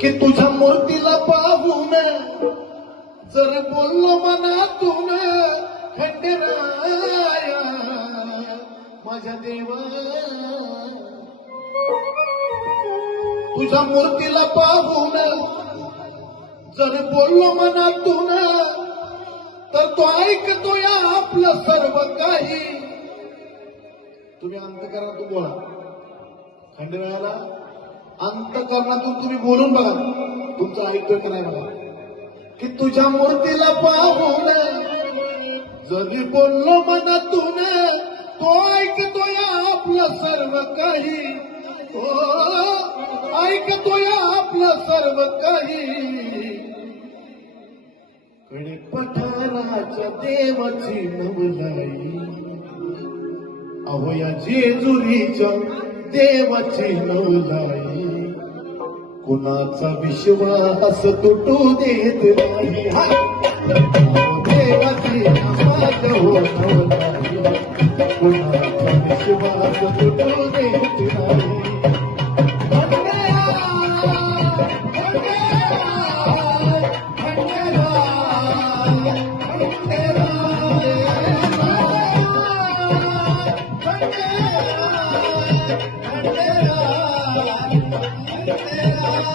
की तुझ्या मूर्तीला पाहून जर बोललो मनातून खंडराया माझ्या देवा तुझ्या मूर्तीला पाहून जर बोललो मनातून तर तो ऐकतो या आपलं सर्व काही. तुम्ही अंतकरणातून बोला. खंडरायाला अंतकरणातून तुम्ही बोलून बघा. तुमचं ऐकतोय का नाही बघा? की तुझ्या मूर्तीला पाहून जरी बोललो मनातून तो ऐकतोय आपलं सर्व काही. हो ऐकतोय आपलं सर्व काही. कडे पठाराच्या देवाची नवलाई अहो या जेजुरीच्या देवाची नवलाई कुणाचा विश्वास तुटू देत नाही. देवाची कुणाचा やった!